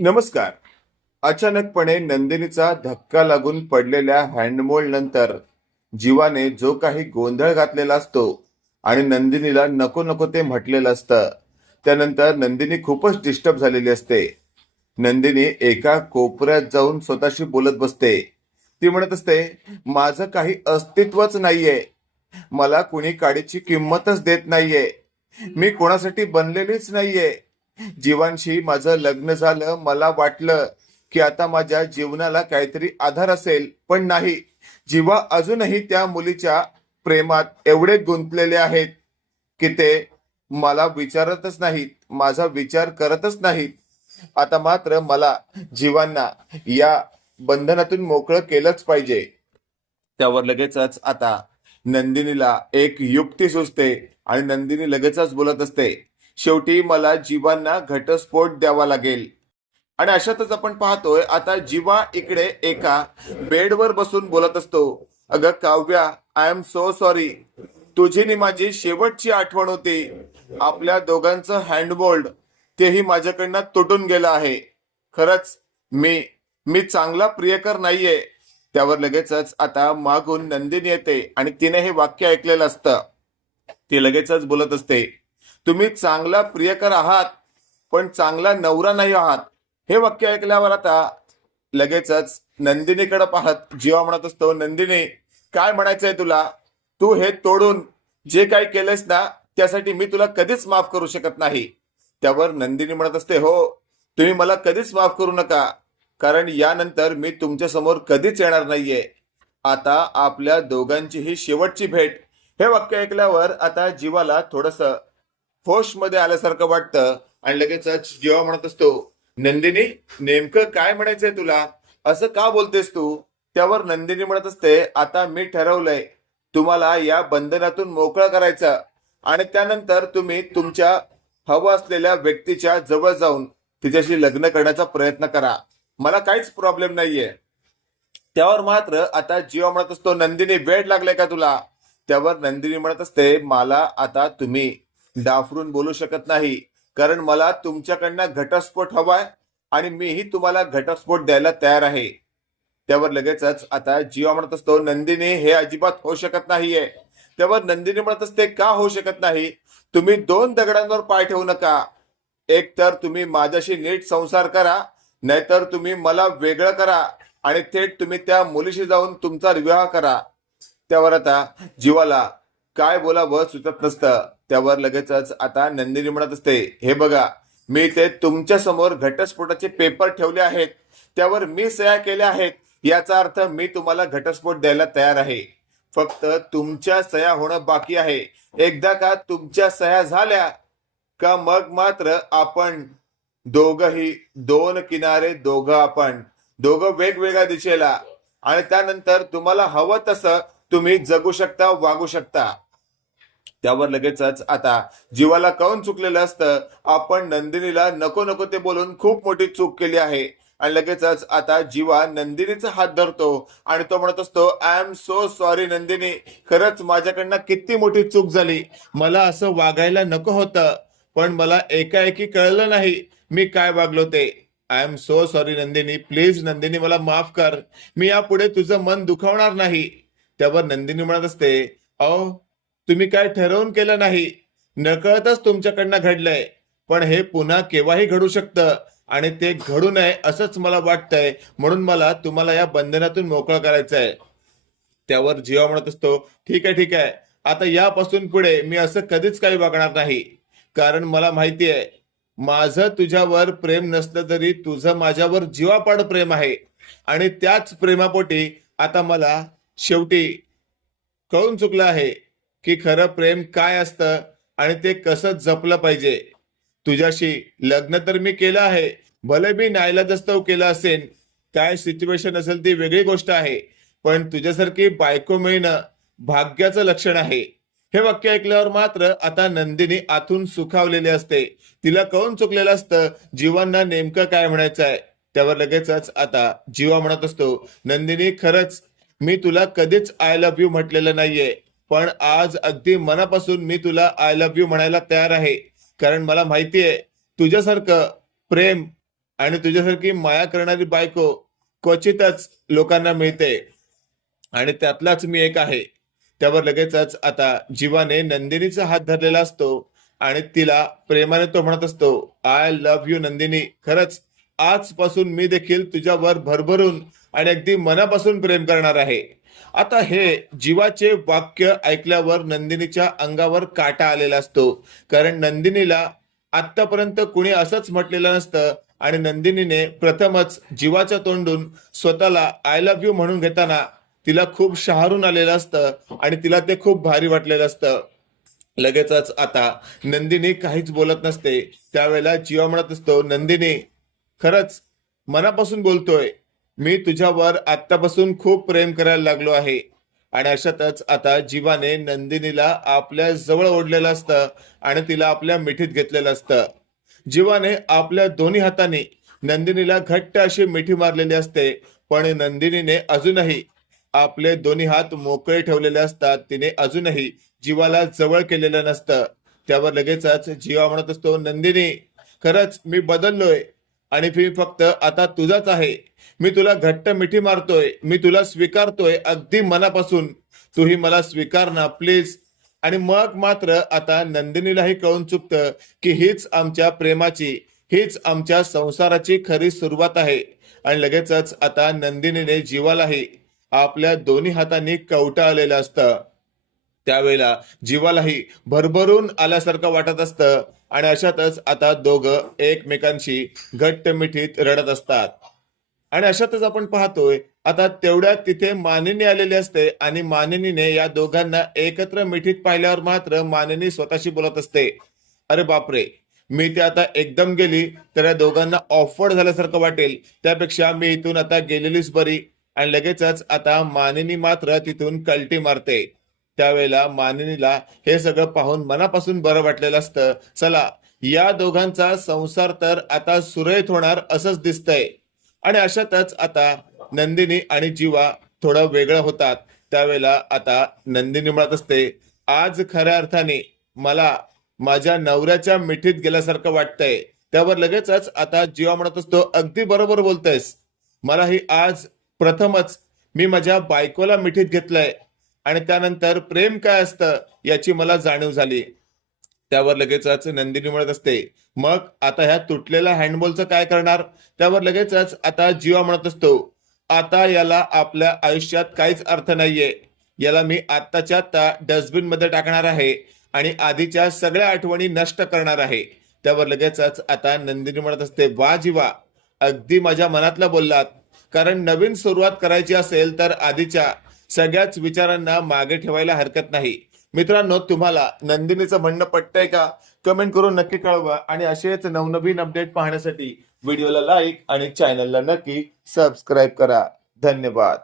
नमस्कार. अचानकपणे नंदिनीचा धक्का लागून पडलेल्या हँडमोल्ड नंतर जीवाने जो काही गोंधळ घातलेला असतो आणि नंदिनीला नको नको ते म्हटलेलं असतं त्यानंतर नंदिनी खूपच डिस्टर्ब झालेली असते. नंदिनी एका कोपऱ्यात जाऊन स्वतःशी बोलत बसते. ती म्हणत असते माझं काही अस्तित्वच नाहीये. मला कुणी काडीची किंमतच देत नाहीये. मी कोणासाठी बनलेलीच नाहीये. जीवांशी माझं लग्न झालं मला वाटलं की आता माझ्या जीवनाला काहीतरी आधार असेल पण नाही. जीवा अजूनही त्या मुलीच्या प्रेमात एवढे गुंतलेले आहेत की ते मला विचारतच नाहीत माझा विचार करतच नाहीत. आता मात्र मला जीवांना या बंधनातून मोकळं केलंच पाहिजे. त्यावर लगेचच आता नंदिनीला एक युक्ती सुचते आणि नंदिनी लगेचच बोलत असते शेवटी मला जीवांना घटस्फोट द्यावा लागेल. आणि अशातच आपण पाहतोय आता जीवा इकडे एका बेडवर बसून बोलत असतो. अगं Kavya I am so sorry तुझी नि माझी शेवटची आठवण होती. आपल्या दोघांचं हँडबोल्ड तेही माझ्याकडनं तुटून गेलं आहे. खरंच मी मी चांगला प्रियकर नाहीये. त्यावर लगेचच आता मागून नंदिनी येते आणि तिने हे वाक्य ऐकलेलं असतं. ती लगेचच बोलत असते. तुम्ही चांगला प्रियकर आहात पण चांगला नवरा नाही आहात. हे वाक्य ऐकल्यावर आता लगेचच नंदिनीकडे पाहत जीवा म्हणत असतो नंदिनी काय म्हणायचंय तुला? तू हे तोडून जे काही केलंयस ना त्यासाठी मी तुला कधीच माफ करू शकत नाही. त्यावर नंदिनी म्हणत असते हो तुम्ही मला कधीच माफ करू नका कारण यानंतर मी तुमच्यासमोर कधीच येणार नाहीये. आता आपल्या दोघांची ही शेवटची भेट. हे वाक्य ऐकल्यावर आता जीवाला थोडस होशमध्ये आल्यासारखं वाटतं आणि लगेचच जीवा म्हणत असतो नंदिनी नेमकं काय म्हणायचंय तुला? असं का बोलतेस तू? त्यावर नंदिनी म्हणत असते आता मी ठरवलंय तुम्हाला या बंधनातून मोकळं करायचं आणि त्यानंतर तुम्ही तुमच्या हवं असलेल्या व्यक्तीच्या जवळ जाऊन तिच्याशी लग्न करण्याचा प्रयत्न करा. मला काहीच प्रॉब्लेम नाहीये. त्यावर मात्र आता जीवा म्हणत असतो नंदिनी वेळ लागलाय का तुला? त्यावर नंदिनी म्हणत असते मला आता तुम्ही डाफरून बोलू शकत नाही. कारण मला तुमच्याकडनं घटस्फोट हवाय आणि मीही तुम्हाला घटस्फोट द्यायला तयार आहे. त्यावर लगेचच आता जीवा म्हणत असतो नंदिनी हे अजिबात होऊ शकत नाहीये. त्यावर नंदिनी म्हणत असते का होऊ शकत नाही? तुम्ही दोन दगडांवर पाय ठेवू नका. एक तर तुम्ही माझ्याशी नीट संसार करा नाहीतर तुम्ही मला वेगळं करा आणि थेट तुम्ही त्या मुलीशी जाऊन तुमचा विवाह करा. त्यावर आता जीवाला काय बोलावं सुचत नसतं. त्यावर लगेचच आता नंदिनी म्हणत असते हे बघा मी ते तुमच्यासमोर घटस्फोटाचे पेपर ठेवले आहेत त्यावर मी सह्या केल्या आहेत याचा अर्थ मी तुम्हाला घटस्फोट द्यायला तयार आहे. फक्त तुमच्या सह्या होणं बाकी आहे. एकदा का तुमच्या सह्या झाल्या का मग मात्र आपण दोघही दोन किनारे दोघं आपण दोघं वेगवेगळ्या दिशेला. आणि त्यानंतर तुम्हाला हवं तसं तुम्ही जगू शकता वागू शकता. त्यावर लगेचच आता जीवाला कौन चुकलेलं असतं? आपण नंदिनीला नको नको ते बोलून खूप मोठी चूक केली आहे. आणि लगेचच आता जीवा नंदिनीचा हात धरतो आणि तो म्हणत असतो I am so sorry Nandini. खरंच माझ्याकडनं किती मोठी चूक झाली. मला असं वागायला नको होतं. पण मला एकाएकी कळलं नाही. मी काय वागलो ते? I am so sorry Nandini. Please Nandini मला माफ कर. मी यापुढे तुझं मन दुखावणार नाही. त्यावर नंदिनी म्हणत असते अहो तुम्ही काय ठरवून केलं नाही? नकळतच तुमच्याकडनं घडलंय. पण हे पुन्हा केव्हाही घडू शकतं आणि ते घडू नये असंच मला वाटतंय. म्हणून मला तुम्हाला या बंधनातून मोकळं करायचं आहे त्यावर जीवा म्हणत असतो ठीक आहे ठीक आहे. आता यापासून पुढे मी असं कधीच काही वागणार नाही. कारण मला माहिती आहे माझं तुझ्यावर प्रेम नसलं तरी तुझं माझ्यावर जीवापाड प्रेम आहे. आणि त्याच प्रेमापोटी आता मला शेवटी कळून चुकलं आहे. की खरं प्रेम काय असतं आणि ते कसं जपलं पाहिजे? तुझ्याशी लग्न तर मी केलं आहे. भले मी नाईलाजस्तव केलं असेल काय सिच्युएशन असेल ती वेगळी गोष्ट आहे. पण तुझ्यासारखी बायको मिळणं भाग्याचं लक्षण आहे. हे वाक्य ऐकल्यावर मात्र आता नंदिनी आतून सुखावलेली असते. तिला कळून चुकलेलं असतं जीवांना नेमकं काय म्हणायचं आहे? त्यावर लगेचच आता जीवा म्हणत असतो नंदिनी खरंच मी तुला कधीच आय लव्ह यू म्हटलेलं नाहीये. पण आज अगदी मनापासून मी तुला आय लव्ह यू म्हणायला तयार आहे. कारण मला माहिती आहे तुझ्यासारखं प्रेम आणि तुझ्यासारखी माया करणारी बायको क्वचितच लोकांना मिळते. आणि त्यातलाच मी एक आहे. त्यावर लगेचच आता जीवाने नंदिनीचा हात धरलेला असतो आणि तिला प्रेमाने तो म्हणत असतो आय लव्ह यू नंदिनी. खरंच आजपासून मी देखील तुझ्यावर भरभरून आणि अगदी मनापासून प्रेम करणार आहे. आता हे जीवाचे वाक्य ऐकल्यावर नंदिनीच्या अंगावर काटा आलेला असतो. कारण नंदिनीला आतापर्यंत कुणी असंच म्हटलेलं नसतं आणि नंदिनीने प्रथमच जीवाच्या तोंडून स्वतःला आय लव्ह यू म्हणून घेताना तिला खूप शहारून आलेलं असतं आणि तिला ते खूप भारी वाटलेलं असतं. लगेचच आता नंदिनी काहीच बोलत नसते. त्यावेळेला जीवा म्हणत असतो नंदिनी खरंच मनापासून बोलतोय. मी तुझ्यावर आत्तापासून खूप प्रेम करायला लागलो आहे. आणि अशातच आता जीवाने नंदिनीला आपल्या जवळ ओढलेलं असतं आणि तिला आपल्या मिठीत घेतलेलं असतं. जीवाने आपल्या दोन्ही हाताने नंदिनीला घट्ट अशी मिठी मारलेली असते पण नंदिनीने अजूनही आपले दोन्ही हात मोकळे ठेवलेले असतात. तिने अजूनही जीवाला जवळ केलेलं नसतं. त्यावर लगेचच जीवा म्हणत असतो नंदिनी खरंच मी बदललोय. आणि मी फक्त आता तुझाच आहे. मी तुला घट्ट मिठी मारतोय मी तुला स्वीकारतोय अगदी मनापासून. तूही मला स्वीकार ना प्लीज आणि मग मात्र आता नंदिनीलाही कळून चुकतं की हीच आमच्या प्रेमाची हीच आमच्या संसाराची खरी सुरुवात आहे. आणि लगेचच आता नंदिनीने जीवालाही आपल्या दोन्ही हातांनी कवटा आलेलं असतं. त्यावेळेला जीवालाही भरभरून आल्यासारखं वाटत असतं. आणि अशातच आता दोघं एकमेकांशी घट्ट मिठीत रडत असतात. आणि अशातच आपण पाहतोय आता तेवढ्यात तिथे मानिनी आलेली असते आणि मानिनीने या दोघांना एकत्र मिठीत पाहिल्यावर मात्र मानिनी स्वतःशी बोलत असते. अरे बापरे मी ते आता एकदम गेली तर या दोघांना ऑफवर्ड झाल्यासारखं वाटेल. त्यापेक्षा मी इथून आता गेलेलीच बरी. आणि लगेचच आता मानिनी मात्र तिथून कल्टी मारते. त्यावेळेला मानिनीला हे सगळं पाहून मनापासून बरं वाटलेलं असतं. चला या दोघांचा संसार तर आता सुरळीत होणार असंच दिसतंय. आणि अशातच आता नंदिनी आणि जीवा थोडं वेगळं होतात. त्यावेळेला आता नंदिनी म्हणत असते आज खऱ्या अर्थाने मला माझ्या नवऱ्याच्या मिठीत गेल्यासारखं वाटतंय. त्यावर लगेचच आता जीवा म्हणत असतो अगदी बरोबर बोलतोयस. मला ही आज प्रथमच मी माझ्या बायकोला मिठीत घेतलंय. आणि त्यानंतर प्रेम काय असतं याची मला जाणीव झाली. त्यावर लगेचच नंदिनी म्हणत असते मग आता ह्या तुटलेल्या हँडबॉलचं काय करणार? त्यावर लगेचच आता जीवा म्हणत असतो आता याला आपल्या आयुष्यात काहीच अर्थ नाहीये. याला मी आत्ताच्या आत्ता डस्टबिनमध्ये टाकणार आहे आणि आधीच्या सगळ्या आठवणी नष्ट करणार आहे. त्यावर लगेचच आता नंदिनी म्हणत असते वा जीवा अगदी माझ्या मनातला बोललात. कारण नवीन सुरुवात करायची असेल तर आधीच्या सगळ्याच विचारांना मागे ठेवायला हरकत नाही. मित्रांनो तुम्हाला नंदिनीचं म्हणणं पटतंय का? कमेंट करून नक्की कळवा आणि असेच नवनवीन अपडेट पाहण्यासाठी व्हिडिओला लाईक आणि चॅनलला नक्की सबस्क्राईब करा. धन्यवाद.